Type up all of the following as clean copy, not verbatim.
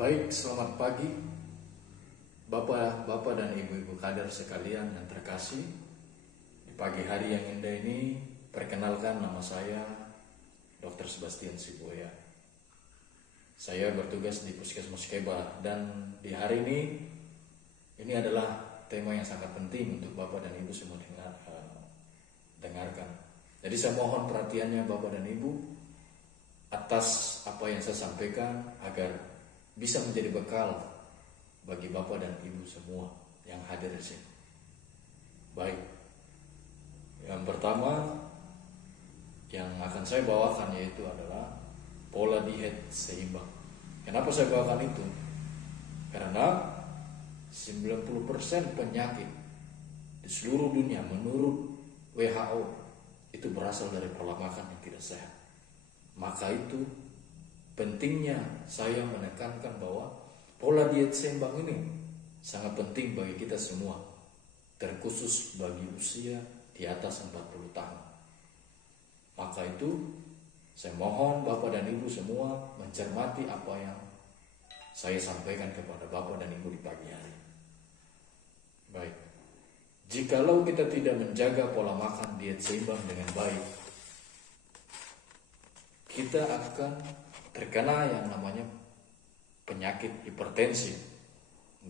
Baik, selamat pagi Bapak dan Ibu-Ibu kader sekalian yang terkasih. Di pagi hari yang indah ini, perkenalkan nama saya Dr. Sebastian Siboya. Saya bertugas di Puskesmas Keba dan di hari ini adalah tema yang sangat penting untuk Bapak dan Ibu semua dengarkan. Jadi saya mohon perhatiannya Bapak dan Ibu atas apa yang saya sampaikan agar bisa menjadi bekal bagi Bapak dan Ibu semua yang hadir di sini. Baik, yang pertama yang akan saya bawakan yaitu adalah pola diet seimbang. Kenapa saya bawakan itu? Karena 90% penyakit di seluruh dunia menurut WHO itu berasal dari pola makan yang tidak sehat. Maka itu pentingnya saya menekankan bahwa pola diet seimbang ini sangat penting bagi kita semua, terkhusus bagi usia di atas 40 tahun. Maka itu saya mohon Bapak dan Ibu semua mencermati apa yang saya sampaikan kepada Bapak dan Ibu di pagi hari. Baik, jikalau kita tidak menjaga pola makan diet seimbang dengan baik, kita akan terkena yang namanya penyakit hipertensi,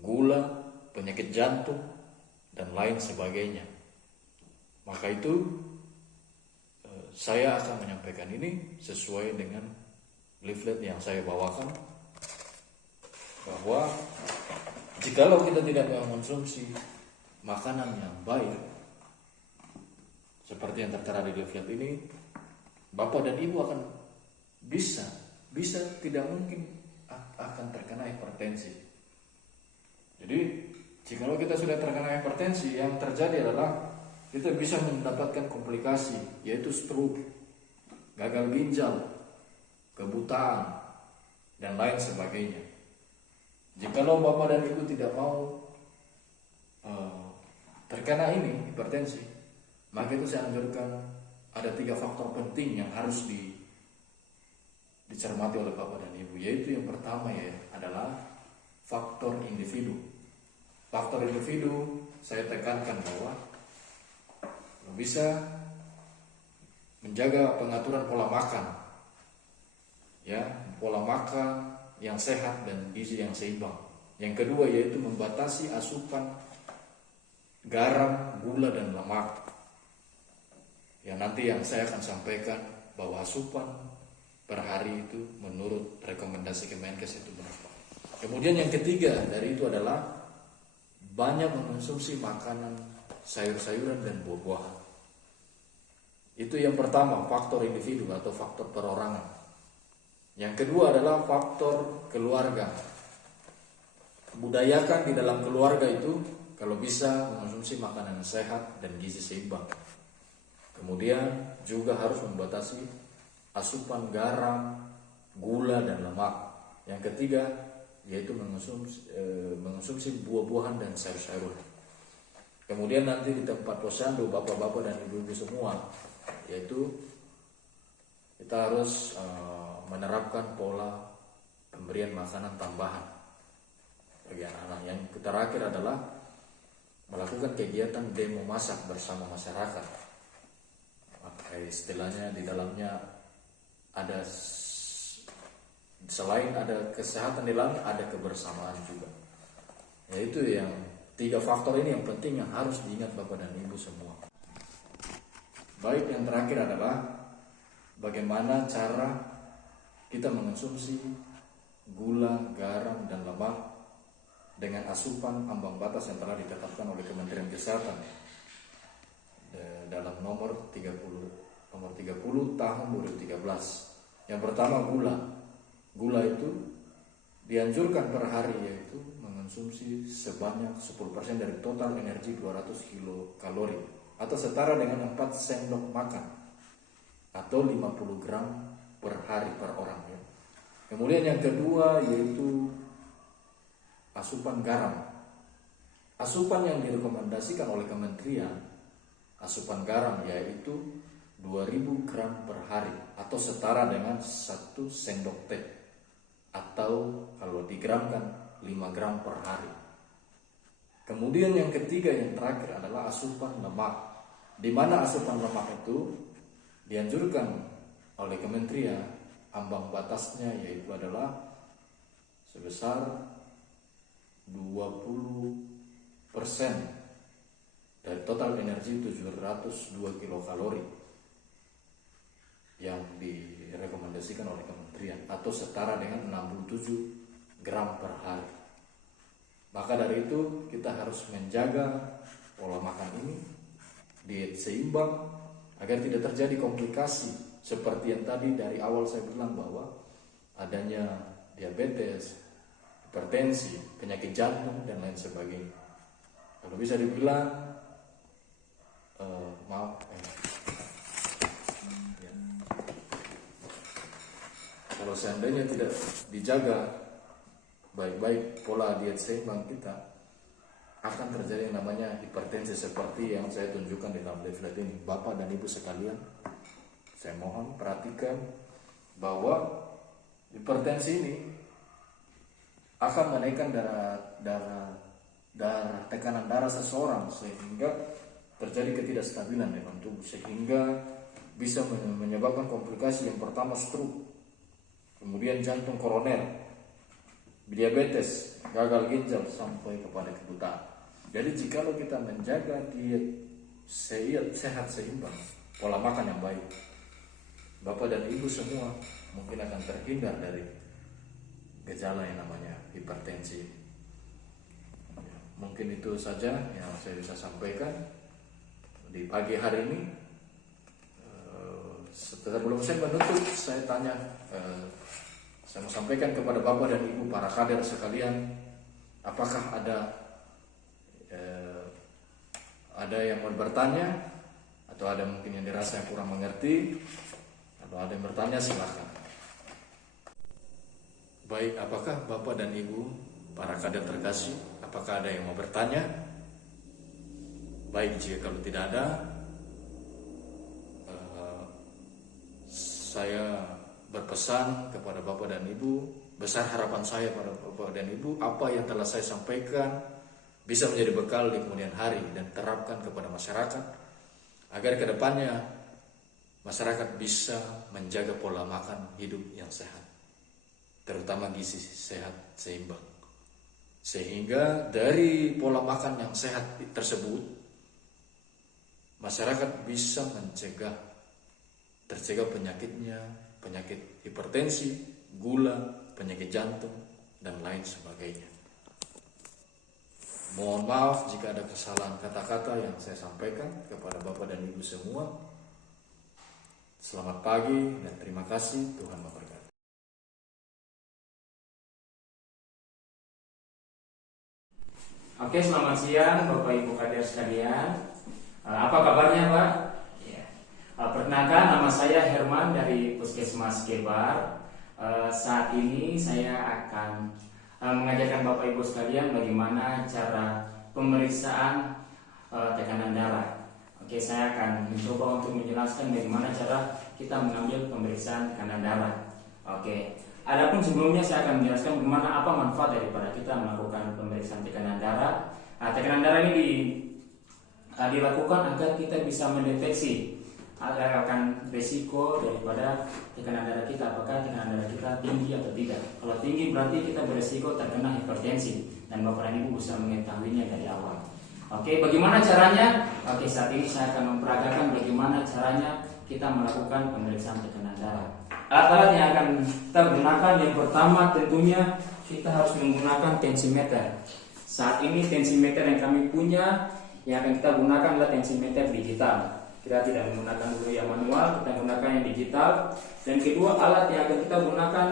gula, penyakit jantung, dan lain sebagainya. Maka itu saya akan menyampaikan ini sesuai dengan leaflet yang saya bawakan, bahwa jikalau kita tidak mengonsumsi makanan yang baik seperti yang tertera di leaflet ini, Bapak dan Ibu akan bisa tidak mungkin akan terkena hipertensi. Jadi jikalau kita sudah terkena hipertensi, yang terjadi adalah kita bisa mendapatkan komplikasi, yaitu stroke, gagal ginjal, kebutaan, dan lain sebagainya. Jikalau Bapak dan Ibu tidak mau terkena ini hipertensi, maka itu saya anjurkan ada 3 faktor penting yang harus dicermati oleh Bapak dan Ibu, yaitu yang pertama adalah faktor individu. Faktor individu saya tekankan bahwa bisa menjaga pengaturan pola makan, pola makan yang sehat dan gizi yang seimbang. Yang kedua yaitu membatasi asupan garam, gula, dan lemak. Nanti yang saya akan sampaikan bahwa asupan per hari itu menurut rekomendasi Kemenkes itu berapa. Kemudian yang ketiga dari itu adalah banyak mengonsumsi makanan sayur-sayuran dan buah-buahan. Itu yang pertama, faktor individu atau faktor perorangan. Yang kedua adalah faktor keluarga. Budayakan di dalam keluarga itu kalau bisa mengonsumsi makanan sehat dan gizi seimbang. Kemudian juga harus membatasi asupan garam, gula, dan lemak. Yang ketiga yaitu mengonsumsi buah-buahan dan sayur-sayuran. Kemudian nanti di tempat posyandu bapak-bapak dan ibu-ibu semua, yaitu kita harus menerapkan pola pemberian makanan tambahan bagi anak-anak. Yang terakhir adalah melakukan kegiatan demo masak bersama masyarakat. Istilahnya di dalamnya ada, selain ada kesehatan di dalamnya, ada kebersamaan juga. Yaitu yang 3 faktor ini yang penting yang harus diingat Bapak dan Ibu semua. Baik, yang terakhir adalah bagaimana cara kita mengonsumsi gula, garam, dan lemak dengan asupan ambang batas yang telah ditetapkan oleh Kementerian Kesehatan dalam nomor 30 tahun 2013. Yang pertama gula. Gula itu dianjurkan per hari yaitu mengonsumsi sebanyak 10% dari total energi 200 kilokalori atau setara dengan 4 sendok makan atau 50 gram per hari per orang. Kemudian yang kedua yaitu asupan garam. Asupan yang direkomendasikan oleh kementerian, asupan garam yaitu 2000 gram per hari atau setara dengan 1 sendok teh. atau kalau digramkan 5 gram per hari. Kemudian yang ketiga, yang terakhir adalah asupan lemak, di mana asupan lemak itu dianjurkan oleh Kementerian, ambang batasnya yaitu adalah sebesar 20% dari total energi 702 kilokalori yang direkomendasikan oleh Kementerian, atau setara dengan 67 gram per hari. Maka dari itu kita harus menjaga pola makan ini, diet seimbang, agar tidak terjadi komplikasi seperti yang tadi dari awal saya bilang, bahwa adanya diabetes, hipertensi, penyakit jantung, dan lain sebagainya. Kalau bisa dibilang kalau seandainya tidak dijaga baik-baik pola diet seimbang kita, akan terjadi yang namanya hipertensi seperti yang saya tunjukkan di dalam leaflet ini. Bapak dan Ibu sekalian, saya mohon perhatikan bahwa hipertensi ini akan menaikkan tekanan darah seseorang, sehingga terjadi ketidakstabilan dalam tubuh, sehingga bisa menyebabkan komplikasi. Yang pertama stroke, kemudian jantung koroner, diabetes, gagal ginjal, sampai kepada kebutaan. Jadi jikalau kita menjaga diet sehat seimbang, pola makan yang baik, Bapak dan Ibu semua mungkin akan terhindar dari gejala yang namanya hipertensi. Mungkin itu saja yang saya bisa sampaikan di pagi hari ini. Sebelum saya menutup, saya tanya, saya mau sampaikan kepada Bapak dan Ibu para kader sekalian, apakah ada yang mau bertanya, atau ada mungkin yang dirasa yang kurang mengerti, atau ada yang bertanya, silakan. Baik, apakah Bapak dan Ibu para kader terkasih, apakah ada yang mau bertanya? Baik, jika kalau tidak ada, saya berpesan kepada Bapak dan Ibu, besar harapan saya pada Bapak dan Ibu, apa yang telah saya sampaikan bisa menjadi bekal di kemudian hari dan terapkan kepada masyarakat, agar kedepannya masyarakat bisa menjaga pola makan hidup yang sehat, terutama gizi sehat seimbang, sehingga dari pola makan yang sehat tersebut masyarakat bisa tercegah penyakitnya, penyakit hipertensi, gula, penyakit jantung, dan lain sebagainya. Mohon maaf jika ada kesalahan kata-kata yang saya sampaikan kepada Bapak dan Ibu semua. Selamat pagi dan terima kasih. Tuhan memberkati. Oke, selamat siang Bapak Ibu kader sekalian. Apa kabarnya Pak? Perkenalkan, nama saya Herman dari Puskesmas Gebar. Saat ini saya akan mengajarkan Bapak Ibu sekalian bagaimana cara pemeriksaan tekanan darah. Oke, saya akan mencoba untuk menjelaskan bagaimana cara kita mengambil pemeriksaan tekanan darah. Oke, adapun sebelumnya saya akan menjelaskan bagaimana apa manfaat daripada kita melakukan pemeriksaan tekanan darah. Tekanan darah ini dilakukan agar kita bisa mendeteksi akan risiko daripada tekanan darah kita, apakah tekanan darah kita tinggi atau tidak. Kalau tinggi berarti kita berisiko terkena hipertensi, dan Bapak dan Ibu bisa mengetahuinya dari awal. Oke, bagaimana caranya? Oke, saat ini saya akan memperagakan bagaimana caranya kita melakukan pemeriksaan tekanan darah. Alat-alat yang akan kita gunakan, yang pertama tentunya kita harus menggunakan tensimeter. Saat ini tensimeter yang kami punya yang akan kita gunakan adalah tensimeter digital. Kita tidak menggunakan dulu yang manual, kita gunakan yang digital. Dan kedua, alat yang akan kita gunakan,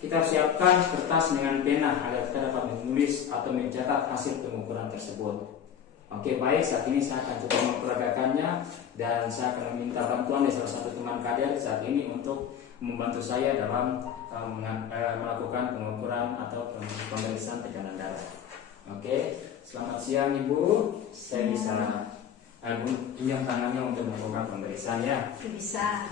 kita siapkan kertas dengan pena agar kita dapat menulis atau mencatat hasil pengukuran tersebut. Oke, baik, saat ini saya akan coba memperagakannya, dan saya akan meminta bantuan dari salah satu teman kader saat ini untuk membantu saya dalam melakukan pengukuran atau pemeriksaan tekanan darah. Oke, selamat siang Ibu, saya bisa pinjam tangannya untuk melakukan pemeriksaan ya? Bisa.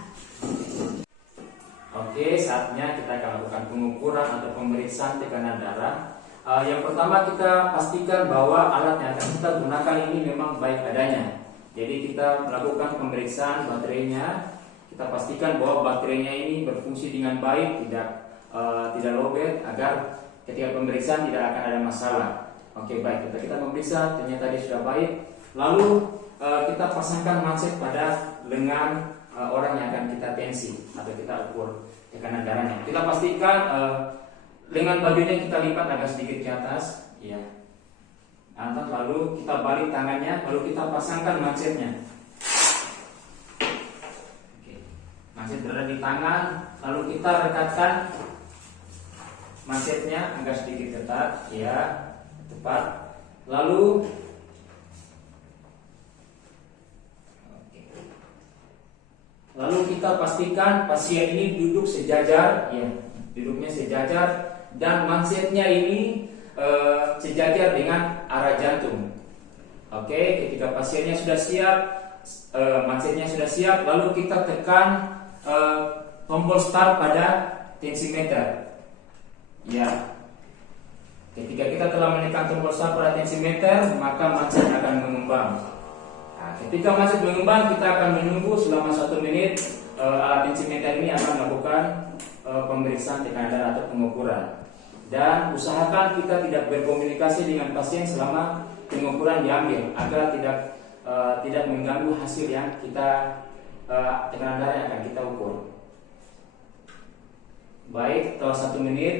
Oke, saatnya kita akan lakukan pengukuran atau pemeriksaan tekanan darah. Yang pertama kita pastikan bahwa alat yang akan kita gunakan ini memang baik adanya. Jadi kita melakukan pemeriksaan baterainya, kita pastikan bahwa baterainya ini berfungsi dengan baik, tidak lowbat, agar ketika pemeriksaan tidak akan ada masalah. Oke, baik, kita memeriksa, ternyata dia sudah baik. Lalu kita pasangkan manset pada lengan orang yang akan kita tensi atau kita ukur tekanan darahnya. Kita pastikan lengan bajunya kita lipat agak sedikit ke atas, ya. Lalu kita balik tangannya, lalu kita pasangkan mansetnya. Oke. Manset berada di tangan, lalu kita rekatkan mansetnya agak sedikit ketat, ya, tepat. Lalu kita pastikan pasien ini duduk sejajar, ya, duduknya sejajar, dan mansetnya ini sejajar dengan arah jantung. Oke, ketika pasiennya sudah siap, mansetnya sudah siap, lalu kita tekan tombol start pada tensimeter. Ya, ketika kita telah menekan tombol start pada tensimeter, maka manset akan mengembang. Nah, ketika manset mengembang, kita akan menunggu selama 1 menit. Alat tensimeter ini akan melakukan pemeriksaan tekanan darah atau pengukuran. Dan usahakan kita tidak berkomunikasi dengan pasien selama pengukuran diambil, agar tidak mengganggu hasil yang kita tekanan darah yang akan kita ukur. Baik, setelah 1 menit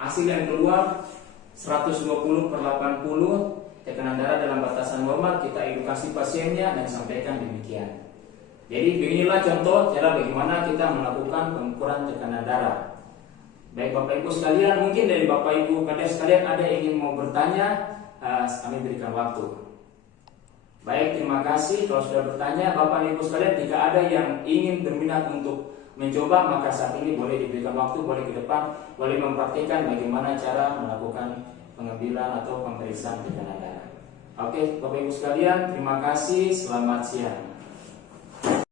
hasil yang keluar 120/80, tekanan darah dalam batasan normal. Kita edukasi pasiennya dan sampaikan demikian. Jadi beginilah contoh cara bagaimana kita melakukan pengukuran tekanan darah. Baik Bapak Ibu sekalian, mungkin dari Bapak Ibu kades sekalian ada yang ingin mau bertanya, kami berikan waktu. Baik, terima kasih. Kalau sudah bertanya Bapak Ibu sekalian, jika ada yang ingin berminat untuk mencoba, maka saat ini boleh diberikan waktu, boleh ke depan, boleh mempraktikkan bagaimana cara melakukan pengambilan atau pemeriksaan tekanan darah. Oke, Bapak Ibu sekalian, terima kasih. Selamat siang.